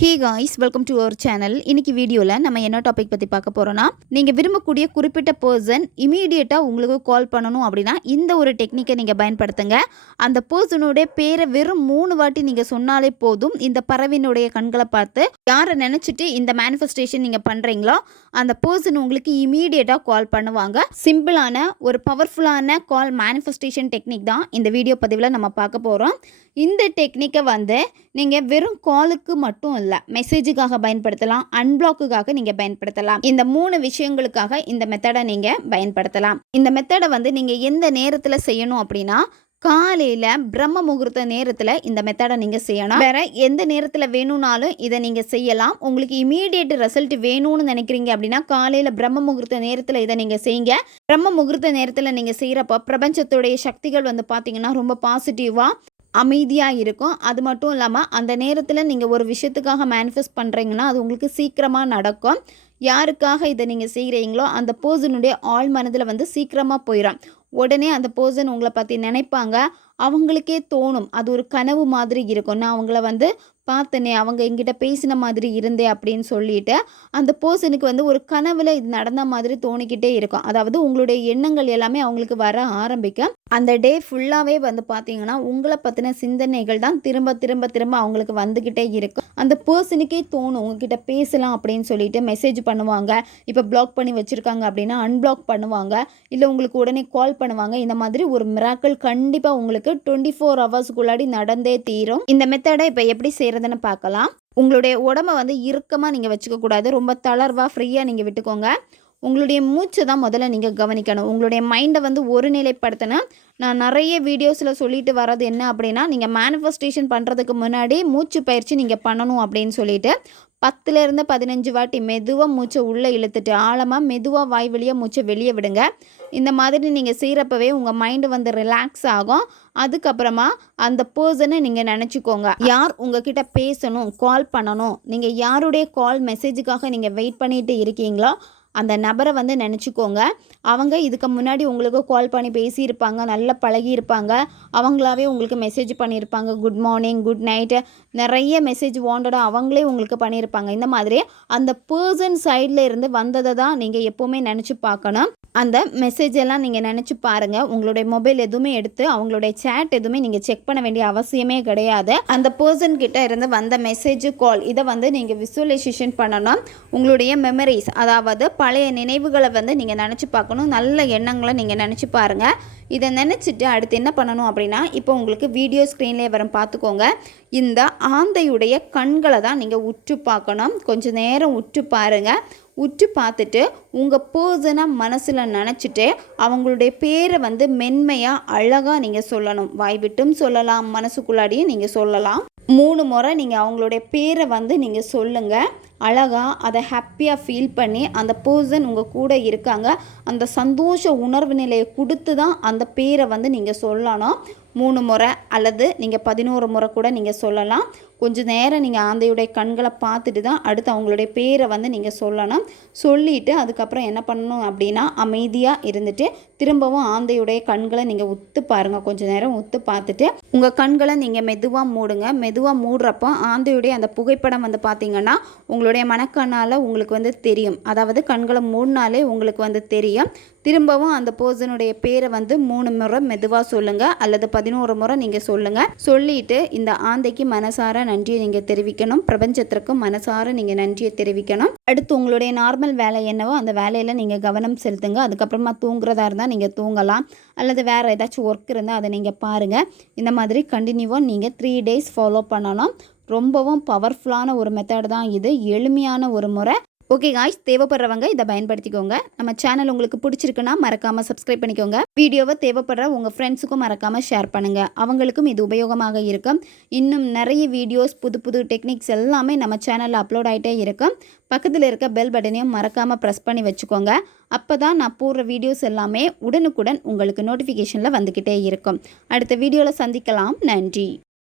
Hey guys welcome to our channel இன்னைக்கு வீடியோவில் நம்ம என்ன டாபிக் பற்றி பார்க்க போகிறோன்னா நீங்கள் விரும்பக்கூடிய குறிப்பிட்ட பர்சன் இமீடியட்டாக உங்களுக்கு கால் பண்ணணும் அப்படின்னா இந்த ஒரு டெக்னிக்கை நீங்கள் பயன்படுத்துங்க. அந்த பர்சனுடைய பேரை வெறும் மூணு வாட்டி நீங்கள் சொன்னாலே போதும். இந்த பறவையினுடைய கண்களை பார்த்து யாரை நினச்சிட்டு இந்த மேனிஃபெஸ்டேஷன் நீங்கள் பண்ணுறீங்களோ அந்த பர்சன் உங்களுக்கு இமீடியட்டாக கால் பண்ணுவாங்க. சிம்பிளான ஒரு பவர்ஃபுல்லான கால் மேனிஃபெஸ்டேஷன் டெக்னிக் தான் இந்த வீடியோ பதிவில் நம்ம பார்க்க போகிறோம் இந்த டெக்னிக்கை வந்து நீங்கள் வெறும் காலுக்கு மட்டும் இல்லை மெசேஜுக்காக பயன்படுத்தலாம் அன்பிளாக்குக்காக நீங்கள் பயன்படுத்தலாம். இந்த மூணு விஷயங்களுக்காக இந்த மெத்தடை நீங்கள் பயன்படுத்தலாம். இந்த மெத்தடை வந்து நீங்கள் எந்த நேரத்தில் செய்யணும் அப்படின்னா காலையில் பிரம்ம முகூர்த்த நேரத்தில் இந்த மெத்தடை நீங்கள் செய்யணும். வேற எந்த நேரத்தில் வேணும்னாலும் இதை நீங்கள் செய்யலாம். உங்களுக்கு இமீடியட் ரிசல்ட் வேணும்னு நினைக்கிறீங்க அப்படின்னா காலையில் பிரம்ம முகூர்த்த நேரத்தில் இதை நீங்கள் செய்யுங்க. பிரம்ம முகூர்த்த நேரத்தில் நீங்கள் செய்கிறப்ப பிரபஞ்சத்துடைய சக்திகள் வந்து பார்த்தீங்கன்னா ரொம்ப பாசிட்டிவாக அமைதியாக இருக்கும். அது மட்டும் இல்லாமல் அந்த நேரத்தில் நீங்கள் ஒரு விஷயத்துக்காக மேனிஃபெஸ்ட் பண்ணுறீங்கன்னா அது உங்களுக்கு சீக்கிரமாக நடக்கும். யாருக்காக இதை நீங்கள் செய்கிறீங்களோ அந்த பர்சனுடைய ஆள் மனதில் வந்து சீக்கிரமாக போயிடும் உடனே அந்த பர்சன் உங்களை பற்றி நினைப்பாங்க. அவங்களுக்கே தோணும். அது ஒரு கனவு மாதிரி இருக்கும். நான் அவங்கள வந்து பார்த்தனே அவங்க எங்கிட்ட பேசின மாதிரி இருந்தே அப்படின்னு சொல்லிட்டு அந்த பர்சனுக்கு வந்து ஒரு கனவில் இது நடந்த மாதிரி தோணிக்கிட்டே இருக்கும். அதாவது உங்களுடைய எண்ணங்கள் எல்லாமே அவங்களுக்கு வர ஆரம்பிக்கும். அந்த டே ஃபுல்லாகவே வந்து பார்த்தீங்கன்னா உங்களை பற்றின சிந்தனைகள் தான் திரும்ப திரும்ப திரும்ப அவங்களுக்கு வந்துக்கிட்டே இருக்கும். அந்த பர்சனுக்கே தோணும் உங்ககிட்ட பேசலாம் அப்படின்னு சொல்லிட்டு மெசேஜ் பண்ணுவாங்க. இப்போ பிளாக் பண்ணி வச்சுருக்காங்க அப்படின்னா அன்பிளாக் பண்ணுவாங்க. இல்லை உங்களுக்கு உடனே கால் பண்ணுவாங்க. இந்த மாதிரி ஒரு மிராக்கள் கண்டிப்பாக உங்களுக்கு டுவெண்ட்டி ஃபோர் ஹவர்ஸ்க்குள்ளாடி நடந்தே தீரும். இந்த மெத்தடை இப்போ எப்படி செய்கிறதுன்னு பார்க்கலாம் உங்களுடைய உடம்ப வந்து இறுக்கமாக நீங்கள் வச்சுக்கக்கூடாது. ரொம்ப தளர்வாக ஃப்ரீயாக நீங்கள் விட்டுக்கோங்க. உங்களுடைய மூச்சை தான் முதல்ல நீங்கள் கவனிக்கணும். உங்களுடைய மைண்டை வந்து ஒரு நிலைப்படுத்தினா நான் நிறைய வீடியோஸில் சொல்லிட்டு வர்றது என்ன அப்படின்னா நீங்கள் மேனிஃபெஸ்டேஷன் பண்ணுறதுக்கு முன்னாடி மூச்சு பயிற்சி நீங்கள் பண்ணணும் அப்படின்னு சொல்லிட்டு பத்துலேருந்து பதினஞ்சு வாட்டி மெதுவாக மூச்சை உள்ளே இழுத்துட்டு ஆழமாக மெதுவாக வாய் வழியாக மூச்சை வெளியே விடுங்க. இந்த மாதிரி நீங்கள் செய்கிறப்பவே உங்கள் மைண்டு வந்து ரிலாக்ஸ் ஆகும். அதுக்கப்புறமா அந்த பர்சனை நீங்கள் நினச்சிக்கோங்க. யார் உங்ககிட்ட பேசணும் கால் பண்ணணும் நீங்கள் யாருடைய கால் மெசேஜுக்காக நீங்கள் வெயிட் பண்ணிட்டு இருக்கீங்களோ அந்த நபரை வந்து நினச்சிக்கோங்க. அவங்க இதுக்கு முன்னாடி உங்களுக்கு கால் பண்ணி பேசியிருப்பாங்க நல்லா பழகியிருப்பாங்க. அவங்களாவே உங்களுக்கு மெசேஜ் பண்ணியிருப்பாங்க. குட் மார்னிங் குட் நைட்டு நிறைய மெசேஜ் வாண்டடாக அவங்களே உங்களுக்கு பண்ணியிருப்பாங்க. இந்த மாதிரி அந்த பர்சன் சைடில் இருந்து வந்ததை தான் நீங்கள் எப்போவுமே நினச்சி பார்க்கணும். அந்த மெசேஜ் எல்லாம் நீங்கள் நினச்சி பாருங்கள் உங்களுடைய மொபைல் எதுவுமே எடுத்து அவங்களுடைய சேட் எதுவுமே நீங்கள் செக் பண்ண வேண்டிய அவசியமே கிடையாது. அந்த பர்சன் கிட்ட இருந்து வந்த மெசேஜ் கால் இதை வந்து நீங்கள் விசுவலைசேஷன் பண்ணணும். உங்களுடைய மெமரிஸ் அதாவது பழைய நினைவுகளை வந்து நீங்கள் நினச்சி பார்க்கணும். நல்ல எண்ணங்களை நீங்கள் நினச்சி பாருங்கள் இதை நினச்சிட்டு அடுத்து என்ன பண்ணணும் அப்படின்னா இப்போ உங்களுக்கு வீடியோ ஸ்க்ரீன்லேயே வரும் பார்த்துக்கோங்க. இந்த ஆந்தையுடைய கண்களை தான் நீங்கள் உற்று பார்க்கணும். கொஞ்சம் நேரம் உற்று பாருங்கள் உற்று பார்த்துட்டு உங்கள் பர்சனாக மனசில் நினச்சிட்டு அவங்களுடைய பேரை வந்து மென்மையாக அழகாக நீங்கள் சொல்லணும். வாய் விட்டும் சொல்லலாம் மனசுக்குள்ளாடியும் நீங்கள் சொல்லலாம். மூணு முறை நீங்கள் அவங்களுடைய பேரை வந்து நீங்கள் சொல்லுங்கள் அழகாக அதை ஹாப்பியாக ஃபீல் பண்ணி அந்த பர்சன் உங்கள் கூட இருக்காங்க. அந்த சந்தோஷ உணர்வு நிலையை கொடுத்து தான் அந்த பேரை வந்து நீங்கள் சொல்லணும். மூணு முறை அல்லது நீங்கள் பதினோரு முறை கூட நீங்கள் சொல்லலாம். கொஞ்சம் நேரம் நீங்கள் ஆந்தையுடைய கண்களை பார்த்துட்டு தான் அடுத்து அவங்களுடைய பேரை வந்து நீங்கள் சொல்லணும். சொல்லிவிட்டு அதுக்கப்புறம் என்ன பண்ணணும் அப்படின்னா அமைதியாக இருந்துட்டு திரும்பவும் ஆந்தையுடைய கண்களை நீங்கள் உத்து பாருங்கள் கொஞ்சம் நேரம் உத்து பார்த்துட்டு உங்கள் கண்களை நீங்கள் மெதுவாக மூடுங்க. மெதுவாக மூடுறப்போ ஆந்தையுடைய அந்த புகைப்படம் வந்து பார்த்திங்கன்னா உங்களுடைய மனக்கண்ணால் உங்களுக்கு வந்து தெரியும். அதாவது கண்களை மூடினாலே உங்களுக்கு வந்து தெரியும். திரும்பவும் அந்த போர்சனுடைய பேரை வந்து மூணு முறை மெதுவாக சொல்லுங்கள் அல்லது பதினோரு முறை நீங்கள் சொல்லுங்கள் சொல்லிட்டு இந்த ஆந்தைக்கு மனசார நன்றியை நீங்கள் தெரிவிக்கணும். பிரபஞ்சத்திற்கும் மனசார நீங்கள் நன்றியை தெரிவிக்கணும். அடுத்து உங்களுடைய நார்மல் வேலை என்னவோ அந்த வேலையில் நீங்கள் கவனம் செலுத்துங்க. அதுக்கப்புறமா தூங்குறதா இருந்தால் நீங்கள் தூங்கலாம். அல்லது வேறு ஏதாச்சும் ஒர்க் இருந்தால் அதை நீங்கள் பாருங்கள் இந்த மாதிரி கண்டினியூவாக நீங்கள் த்ரீ டேஸ் ஃபாலோ பண்ணணும். ரொம்பவும் பவர்ஃபுல்லான ஒரு மெத்தட் தான் இது. எளிமையான ஒரு முறை. ஓகே காய்ஸ் தேவைப்படுறவங்க இதை பயன்படுத்திக்கோங்க. நம்ம சேனல் உங்களுக்கு பிடிச்சிருக்குன்னா மறக்காமல் சப்ஸ்கிரைப் பண்ணிக்கோங்க. வீடியோவை தேவைப்படுற உங்கள் ஃப்ரெண்ட்ஸுக்கும் மறக்காமல் ஷேர் பண்ணுங்கள் அவங்களுக்கும் இது உபயோகமாக இருக்கும். இன்னும் நிறைய வீடியோஸ் புது புது டெக்னிக்ஸ் எல்லாமே நம்ம சேனலில் அப்லோட் ஆகிட்டே இருக்கும். பக்கத்தில் இருக்க பெல் பட்டனையும் மறக்காமல் ப்ரெஸ் பண்ணி வச்சுக்கோங்க. அப்போ தான் நான் போடுற வீடியோஸ் எல்லாமே உடனுக்குடன் உங்களுக்கு நோட்டிஃபிகேஷனில் வந்துக்கிட்டே இருக்கும். அடுத்த வீடியோவில் சந்திக்கலாம். நன்றி.